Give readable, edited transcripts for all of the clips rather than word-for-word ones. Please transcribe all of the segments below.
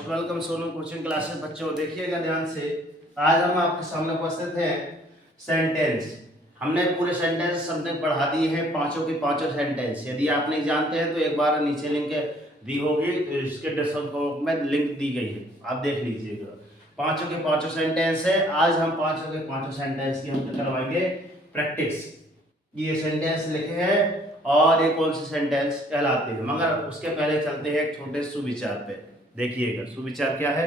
Welcome Sonu coaching classes. बच्चों देखिएगा ध्यान से। आज हम आपके सामने उपस्थित हैं सेंटेंस। हमने पूरे सेंटेंस समथिंग पढ़ा दिए हैं, पांचों के पांचों सेंटेंस। यदि आप नहीं जानते हैं तो एक बार नीचे लिंक दी होगी, इसके डिस्क्रिप्शन में लिंक दी गई है, आप देख लीजिएगा। पांचों के पांचों सेंटेंस है। आज हम पांचों के पांचों सेंटेंस की हम करवाएंगे प्रैक्टिस। ये सेंटेंस लिखे हैं और ये कौन से सेंटेंस कहलाते हैं, मगर उसके पहले चलते हैं एक छोटे सुविचार पे। देखिएगा सुविचार क्या है।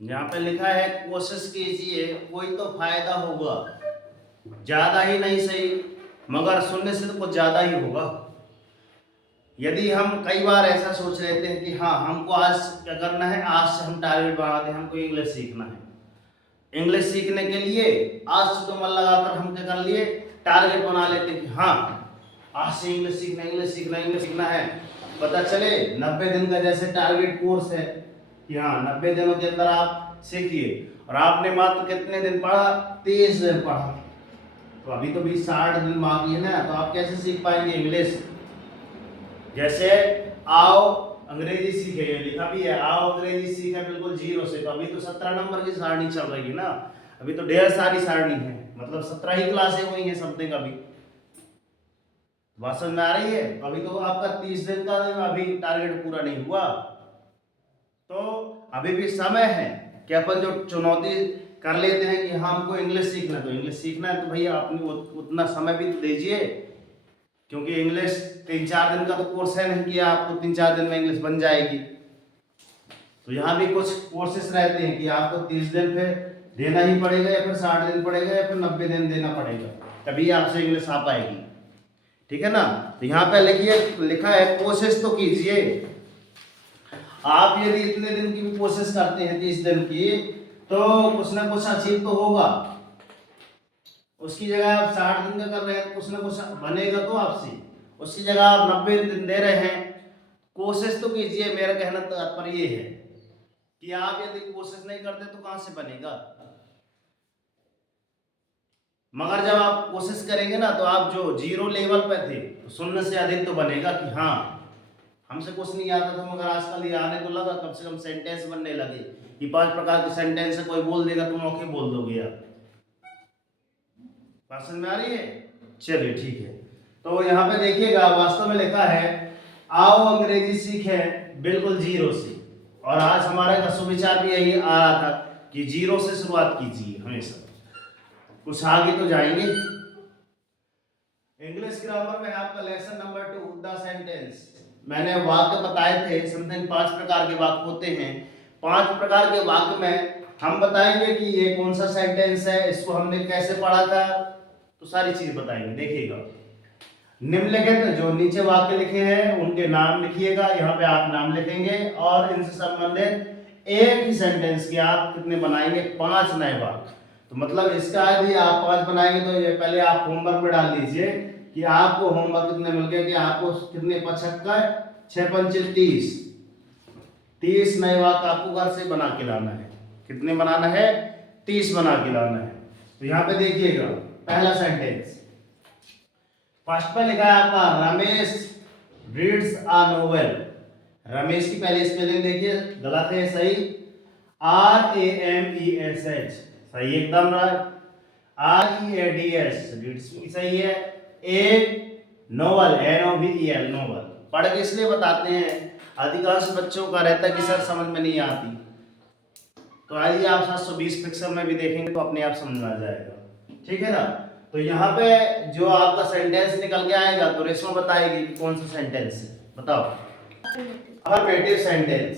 यहाँ पे लिखा है कोशिश कीजिए कोई तो फायदा होगा, ज्यादा ही नहीं सही मगर सुनने से तो कुछ ज्यादा ही होगा। यदि हम कई बार ऐसा सोच लेते हैं कि हाँ हमको आज क्या करना है, आज से हम टारगेट बनाते हैं, हमको इंग्लिश सीखना है। इंग्लिश सीखने के लिए आज से तो मन लगाकर हम क्या कर लिए, टारगेट बना लेते हैं कि हाँ आज से इंग्लिश सीखना, इंग्लिश सीखना, इंग्लिश सीखना है। पता चले 90 दिन का जैसे टारगेट कोर्स है कि हाँ 90 दिनों के अंदर आप सीखिए, और आपने मात्र कितने दिन पढ़ा, 23 दिन पढ़ा। तो अभी तो भी 60 दिन बाकी है ना, तो आप कैसे सीख पाएंगे इंग्लिश। जैसे आओ अंग्रेजी सीखे, ये लिखा भी है आओ अंग्रेजी सीखे बिल्कुल जीरो से। तो अभी तो 17 नंबर की सारणी चल रही है ना, अभी तो ढेर सारी सारणी है, मतलब 17 ही क्लासें हुई हैं समथिंग। अभी बात समझ में आ रही है। अभी तो आपका 30 दिन का अभी टारगेट पूरा नहीं हुआ, तो अभी भी समय है कि अपन जो चुनौती कर लेते हैं कि हाँ हमको इंग्लिश सीखना, तो इंग्लिश सीखना है तो भैया अपनी उतना समय भी तो दीजिए, क्योंकि इंग्लिश 3-4 दिन का तो कोर्स है नहीं कि आपको 3-4 दिन में इंग्लिश बन जाएगी। तो यहाँ भी कुछ कोर्सेस रहते हैं कि आपको 30 दिन फिर देना ही पड़ेगा, या फिर 60 दिन पड़ेगा, या फिर 90 दिन देना पड़ेगा, तभी आपसे इंग्लिश आ पाएगी। ठीक है ना। तो यहाँ पे लिखिए, लिखा है कोशिश तो कीजिए। आप यदि इतने दिन की भी कोशिश करते हैं 30 दिन की, तो कुछ ना कुछ अचीव तो होगा। उसकी जगह आप 60 दिन का कर रहे हैं, कुछ ना कुछ बनेगा तो आपसे। उसकी जगह आप 90 दिन दे रहे हैं, कोशिश तो कीजिए। मेरा कहना तात्पर्य ये है कि आप यदि कोशिश नहीं करते तो कहां से बनेगा। मगर जब आप कोशिश करेंगे ना, तो आप जो जीरो लेवल पे थे तो शून्य से अधिक तो बनेगा कि हाँ हमसे कुछ नहीं आता था, मगर आजकल ये आने तो लगा, कम से कम सेंटेंस बनने लगे कि 5 प्रकार के सेंटेंस है, कोई बोल देगा तुम ओके बोल दोगे आप। बात समझ में आ रही है। चलिए ठीक है। तो यहाँ पे देखिएगा वास्तव में लिखा है आओ अंग्रेजी सीखे बिल्कुल जीरो से, और आज हमारे का सुविचार भी यही आ रहा था कि जीरो से शुरुआत कीजिए हमेशा, कुछ आगे तो जाएंगे। इंग्लिश ग्रामर में आपका लेसन नंबर 2 द सेंटेंस। मैंने वाक्य बताए थे समथिंग 5 प्रकार के वाक्य होते हैं। 5 प्रकार के वाक्य में हम बताएंगे कि ये कौन सा सेंटेंस है, इसको हमने कैसे पढ़ा था, तो सारी चीज बताएंगे। देखिएगा निम्नलिखित जो नीचे वाक्य लिखे हैं उनके नाम लिखिएगा, यहाँ पे आप नाम लिखेंगे, और इनसे संबंधित एक ही सेंटेंस की आप कितने बनाएंगे, 5 नए वाक्य। तो मतलब इसका यदि आप 5 बनाएंगे तो ये पहले आप होमवर्क में डाल दीजिए कि आपको होमवर्क कितने मिल गए, कि आपको कितने 75 6 पंचे 30 नए वाक्य आपको घर से बना के लाना है। कितने बनाना है, 30 बना के लाना है। तो यहाँ पे देखिएगा पहला सेंटेंस फर्स्ट पे लिखा है आपका रमेश रीड्स अ नोवेल। रमेश की पहले स्पेलिंग देखिए, गलत है, सही RAMESH, सही एकदम राइट। READS रीड्स भी सही है। ए नोवेल NOVEL नोवेल। पढ़ के इसलिए बताते हैं, अधिकांश बच्चों का रहता है कि सर समझ में नहीं आती, तो आइए आप 720 पिक्सल में भी देखेंगे तो अपने आप समझ में आ जाएगा। ठीक है ना। तो यहाँ पे जो आपका सेंटेंस निकल के आएगा तो रेशमा बताएगी कि कौन सा सेंटेंस है, बताओ। अफर्मेटिव सेंटेंस,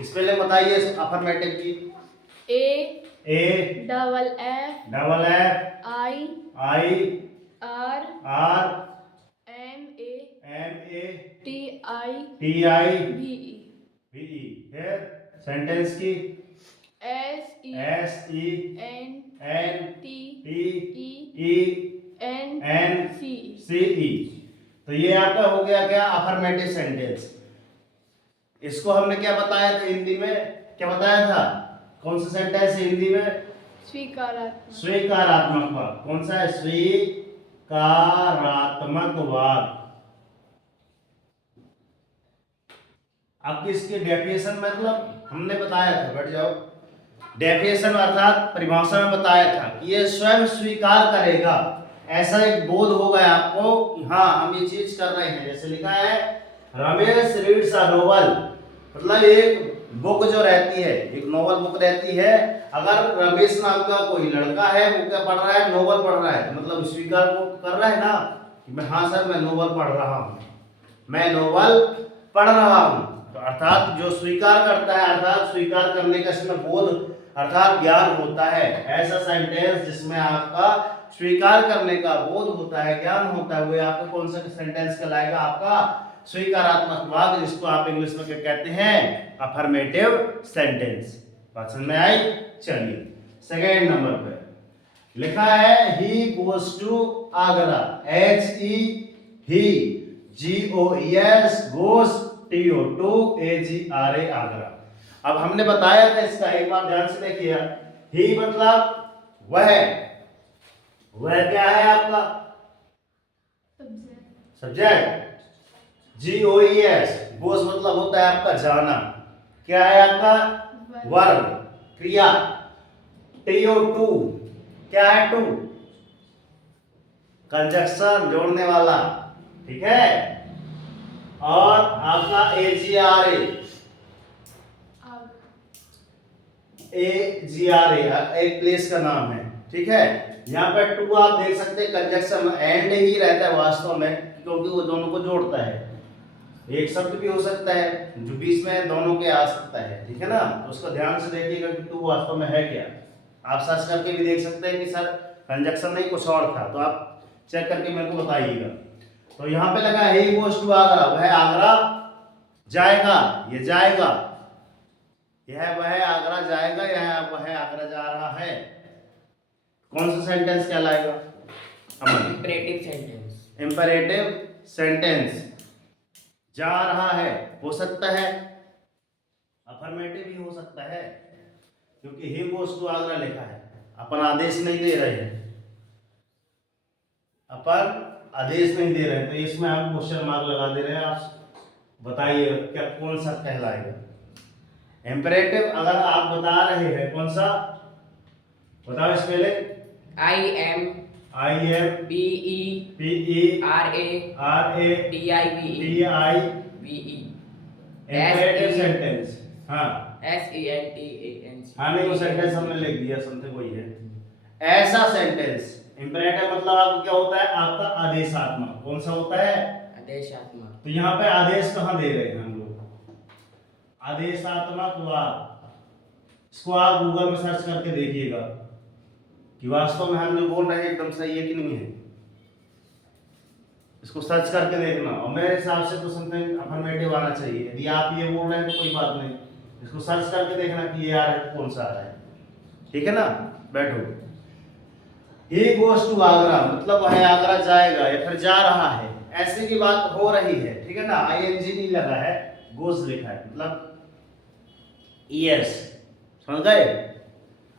स्पेलिंग बताइए अफर्मेटिव की। A double F I R MATIVE। फिर सेंटेंस की SENTENCE। तो ये आपका हो गया क्या, अफर्मेटिव सेंटेंस। इसको हमने क्या बताया था हिंदी में, क्या बताया था, कौन सा सेंटेंस है हिंदी में, स्वीकारात्मक। स्वीकारात्मक वाक्य। कौन सा है, स्वीकारात्मक वाक्य। अब इसके डेफिनेशन मतलब हमने बताया था, बैठ जाओ, डेफिनेशन अर्थात परिभाषा में बताया था कि ये स्वयं स्वीकार करेगा, ऐसा एक बोध होगा आपको कि हाँ हम ये चीज कर रहे हैं। जैसे लिखा है रमेश रीड्स अ नोवेल, मतलब एक बुक जो रहती है, एक नोवेल बुक रहती है, अगर रमेश नाम का कोई लड़का है वो क्या पढ़ रहा है, नोवेल पढ़ रहा है, मतलब स्वीकार वो कर रहा है ना कि मैं, हाँ सर मैं नोवेल पढ़ रहा हूँ, मैं नोवेल पढ़ रहा हूँ। तो अर्थात जो स्वीकार करता है, अर्थात स्वीकार करने का इसमें बोध अर्थात ज्ञान होता है। ऐसा सेंटेंस जिसमें आपका स्वीकार करने का बोध होता है, ज्ञान होता है, वो आपका कौन सा सेंटेंस कहलाएगा, आपका स्वीकारात्मक वाक्य, जिसको आप इंग्लिश में क्या कहते हैं, अफर्मेटिव सेंटेंस। बात समझ में आई। चलिए सेकेंड नंबर पे लिखा है he goes to Agra, HE he, GOES goes, TO2AGRA Agra. अब हमने बताया था इसका, एक बार ध्यान से देखिए, ही मतलब वह क्या है आपका सब्जेक्ट, GOES गोस मतलब होता है आपका जाना, क्या है आपका वर्ब, क्रिया, TO2 क्या है, टू कंजक्शन, जोड़ने वाला, ठीक है, और आपका AGRA एक प्लेस का नाम है, ठीक है। यहाँ पे टू आप देख सकते हैं कंजक्शन एंड ही रहता है वास्तव में, क्योंकि वो दोनों को जोड़ता है, एक शब्द भी हो सकता है जो बीच में दोनों के आ सकता है, ठीक है ना। तो उसको ध्यान से देखिएगा कि टू वास्तव में है क्या। आप सर्च करके भी देख सकते हैं कि सर कंजक्शन नहीं कुछ और था, तो आप चेक करके मेरे को बताइएगा। तो यहाँ पे लगा है ही गोस टू आगरा, वह आगरा जाएगा, ये जाएगा, यह वह आगरा जाएगा, यह वह आगरा जा रहा है। कौन सा सेंटेंस कहलाएगा, इंपरेटिव सेंटेंस। Imperative sentence. जा रहा है हो सकता है, अफर्मेटिव भी हो सकता है, क्योंकि ही गोस टू आगरा लिखा है, अपन आदेश नहीं दे रहे हैं, अपन आदेश नहीं दे रहे हैं, तो इसमें हम क्वेश्चन मार्क लगा दे रहे हैं। आप बताइए क्या कौन सा कहलाएगा इंपरेटिव। अगर आप बता रहे हैं कौन सा, बताओ इस पहले, I am PERA DIVE imperative sentence. हाँ SENTENCE। हाँ नहीं वो सेंटेंस हमने लिख दिया, समथिंग वही है। ऐसा सेंटेंस इंपरेटिव मतलब आपको क्या होता है, आपका आदेशात्मक। कौन सा होता है, आदेशात्मक। तो यहाँ पे आदेश कहाँ दे रहे हैं हम लोग, आदेशात्मक वाक्य। इसको आप गूगल में सर्च करके देखिएगा कि वास्तव में हम जो बोल रहे हैं एकदम सही है कि नहीं है, इसको सर्च करके देखना। और मेरे हिसाब से तो समथिंग अफर्मेटिव आना चाहिए। यदि आप ये बोल रहे हैं तो कोई बात नहीं, इसको सर्च करके देखना कि ये आ रहा है कौन सा आ रहा है, ठीक है ना। बैठो, ही गोस टू आगरा मतलब वह आगरा जाएगा या फिर जा रहा है, ऐसे की बात हो रही है, ठीक है ना। ING नहीं लगा है, गोस लिखा है, मतलब ES, समझ गए।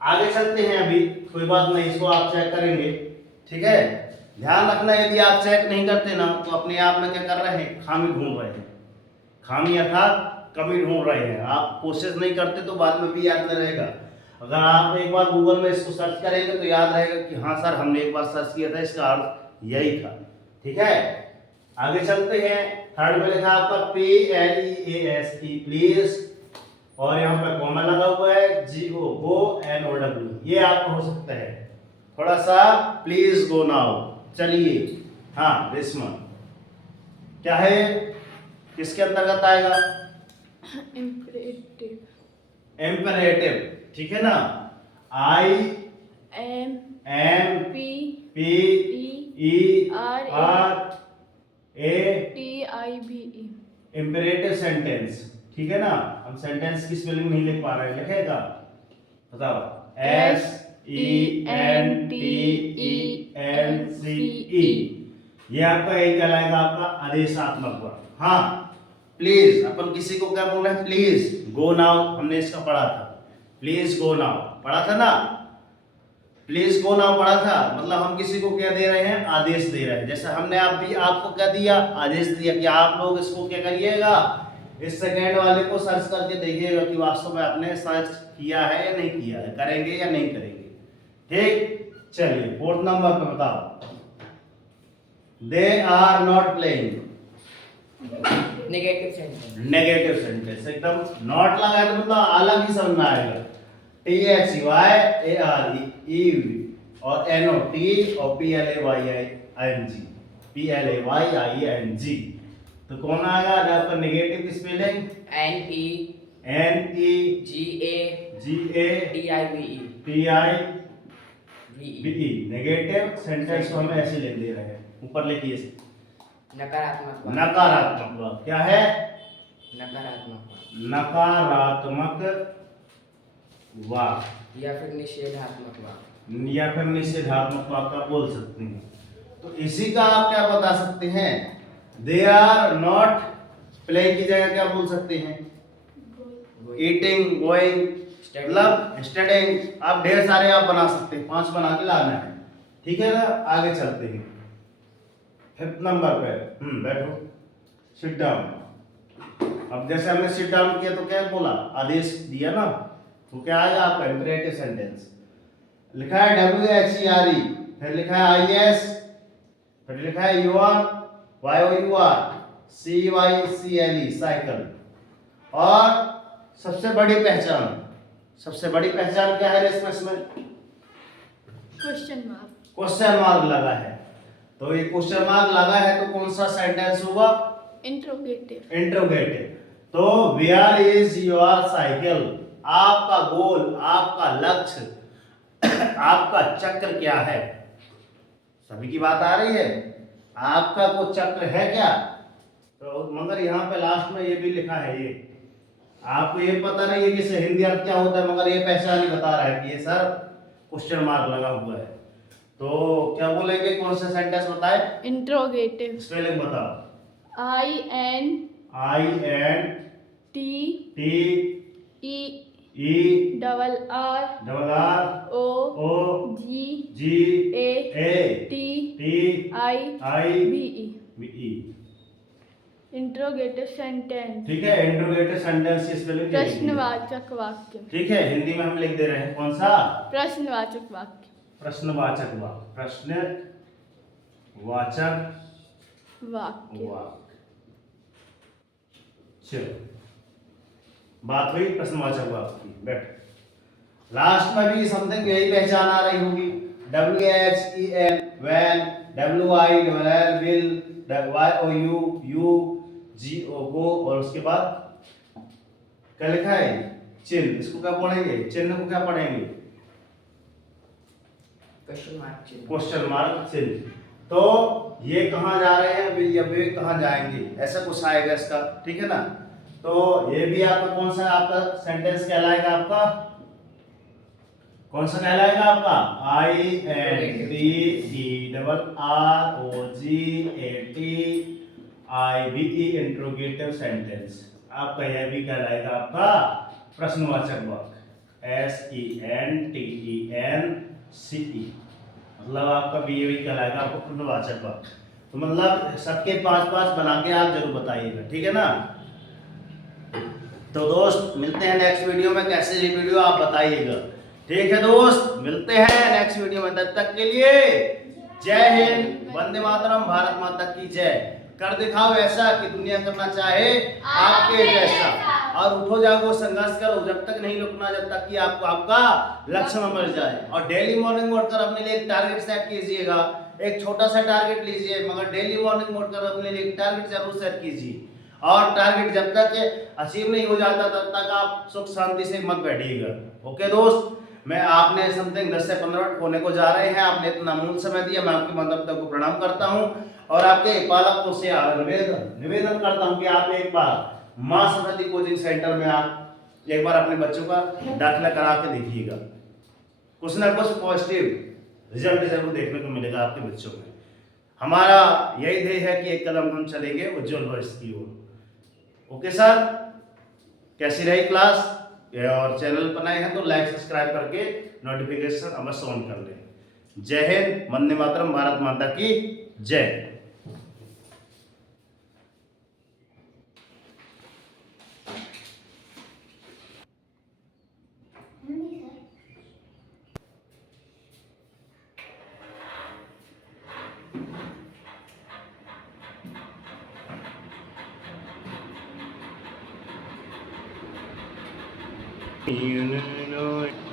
आगे चलते हैं, अभी कोई बात नहीं, इसको आप चेक करेंगे, ठीक है। ध्यान रखना यदि आप चेक नहीं करते ना तो अपने आप में क्या कर रहे हैं, खामी ढूंढ रहे हैं, खामी अर्थात कमी ढूंढ रहे हैं। आप कोशिश नहीं करते तो बाद में भी याद नहीं रहेगा। अगर आप एक बार गूगल में इसको सर्च करेंगे तो याद रहेगा कि हाँ सर हमने एक बार सर्च किया था, इसका अर्थ यही था, ठीक है। आगे चलते हैं, थर्ड में लिखा आपका PLEASE प्लीज, और यहाँ पर कॉमा लगा हुआ है, GO ये आपको हो सकता है थोड़ा सा, प्लीज गो नाउ। चलिए हाँ रेशमा क्या है, किसके अंतर्गत आएगा, इम्परेटिव। इंपरेटिव, ठीक है ना। IMPERATIVE इंपरेटिव सेंटेंस, ठीक है ना। हम सेंटेंस की स्पेलिंग नहीं लिख पा रहे हैं, लिखेगा बताओ, SENTENCE, ये आपका यही कहलाएगा आपका आदेशात्मक वाक्य। हाँ प्लीज, अपन किसी को क्या बोल रहे हैं, प्लीज गो नाउ, हमने इसका पढ़ा था, प्लीज गो नाउ पढ़ा था ना, प्लीज गो नाउ पढ़ा था, मतलब हम किसी को क्या दे रहे हैं, आदेश दे रहे हैं। जैसे हमने आपको क्या दिया, आदेश दिया कि आप लोग इसको क्या करिएगा, इस सेकेंड वाले को सर्च करके देखिएगा कि वास्तव में आपने सर्च किया है या नहीं किया है, करेंगे या नहीं करेंगे। ठीक, चलिए फोर्थ नंबर पे बताओ, they are not playing, negative sentence, negative sentence, एकदम नॉट लगा है तो मतलब अलग ही समझ में आएगा। THYARE और NOT और PLAYING, तो कौन आएगा आपका नेगेटिव की स्पेलिंग, NEGATIVE, नेगेटिव सेंटेंस को हमें ऐसे लिख दे रहे हैं, ऊपर लिखिए नकारात्मक वाक्य, नकारात्मक वाक्य, क्या है, नकारात्मक वाक्य नकारात्मक वाक्य या फिर निषेधात्मक वाक्य, या फिर निषेधात्मक वाक्य आप बोल सकते हैं। तो इसी का आप क्या बता सकते हैं, दे आर नॉट प्लेइंग की जगह क्या बोल सकते हैं, ईटिंग, गोइंग, मतलब स्टडिंग, आप ढेर सारे आप बना सकते हैं, 5 बना के लाना है। ठीक है ना, आगे चलते हैं फिफ्थ नंबर पे, बैठो, सिट डाउन। अब जैसे हमने सिट डाउन किया तो क्या बोला, आदेश दिया ना, तो क्या आएगा आपका इंपरेटिव सेंटेंस, लिखा है WHERE, फिर लिखा है IS, फिर लिखा है YOUR, CYCLE, साइकिल। और सबसे बड़ी पहचान, सबसे बड़ी पहचान क्या है इसमें, क्वेश्चन मार्क, क्वेश्चन मार्क लगा है, तो ये क्वेश्चन मार्क लगा है तो कौन सा सेंटेंस होगा, इंट्रोगेटिव, इंट्रोगेटिव। तो वेयर इज योर साइकिल, आपका गोल, आपका लक्ष्य, आपका चक्र क्या है, सभी की बात आ रही है, आपका कोई चक्र है क्या, तो मगर यहाँ पे लास्ट में ये भी लिखा है, ये आपको ये पता नहीं है कि इसे हिंदी अर्थ क्या होता है, मगर ये पहचान ही बता रहा है कि ये सर क्वेश्चन मार्क लगा हुआ है। तो क्या बोलेंगे, कौन सा सेंटेंस बताए, इंट्रोगेटिव, स्पेलिंग बताओ, INTTERROGATIVE, इंट्रोगेटिव सेंटेंस, ठीक है, इंट्रोगेटिव सेंटेंस की स्पेलिंग प्रश्नवाचक वाक्य, ठीक है, हिंदी में हम लिख दे रहे हैं कौन सा, प्रश्नवाचक वाक्य, प्रश्नवाचक वाक्य, प्रश्नवाचक वाक्य, वाक्य। चलो, बात हुई प्रश्नवाचक वाक्य की, बैठ। लास्ट में भी समथिंग यही पहचान आ रही होगी, WHEN, when, WILL, will, YOU, GO, और उसके बाद क्या लिखा है, चिन्ह, इसको क्या पढ़ेंगे, चिन्ह को क्या पढ़ेंगे, क्वेश्चन मार्क चिन्ह। तो ये कहाँ जा रहे हैं अभी, ये कहाँ जाएंगे, ऐसा कुछ आएगा इसका, ठीक है ना। तो ये भी आपका कौन सा आपका सेंटेंस कहलाएगा, आपका कौन सा कहलाएगा, आपका INTERROGATIVE, इंट्रोगेटिव सेंटेंस। आपका यह भी कहलाएगा आपका प्रश्नवाचक वाक्य, SENTENCE, मतलब आपका भी ये भी कहलाएगा आपको प्रश्नवाचक वाक्य। तो मतलब सबके 5-5 बना के आप जरूर बताइएगा, ठीक है ना। तो दोस्त मिलते हैं नेक्स्ट वीडियो में, कैसे ये वीडियो आप बताइएगा, ठीक है दोस्त, मिलते हैं नेक्स्ट वीडियो में, तब तक के लिए जय हिंद, वंदे मातरम, भारत माता की जय। कर दिखाओ ऐसा कि दुनिया करना चाहे आपके जैसा, और उठो जागो संघर्ष करो, जब तक नहीं रुकना, जब तक कि आपको आपका लक्ष्य में मिल जाए। और डेली मॉर्निंग उठकर अपने लिए एक टारगेट सेट कीजिएगा, एक छोटा सा टारगेट लीजिए, मगर डेली मॉर्निंग उठकर अपने लिए एक टारगेट जरूर सेट कीजिए। और टारगेट जब तक अचीव नहीं हो जाता तब तक आप सुख शांति से मत बैठिएगा। ओके दोस्त, मैं आपने समथिंग 10 से 15 मिनट होने को जा रहे हैं, आपने इतना अमूल्य समय दिया, मैं आपकी माता-पिता को प्रणाम करता हूं और आपके पालकों से निवेदन करता हूं कि आप एक बार मां सरस्वती कोचिंग सेंटर में आप एक बार अपने बच्चों का दाखिला करा के देखिएगा, कुछ ना कुछ पॉजिटिव रिजल्ट जरूर देखने को मिलेगा आपके बच्चों में। हमारा यही ध्येय है कि एक कदम हम चलेंगे उज्जवल भविष्य की ओर। ओके सर, कैसी रही क्लास? और चैनल पर नए हैं तो लाइक सब्सक्राइब करके नोटिफिकेशन अवश्य ऑन कर लें। जय हिंद, वंदे मातरम, भारत माता की जय। You know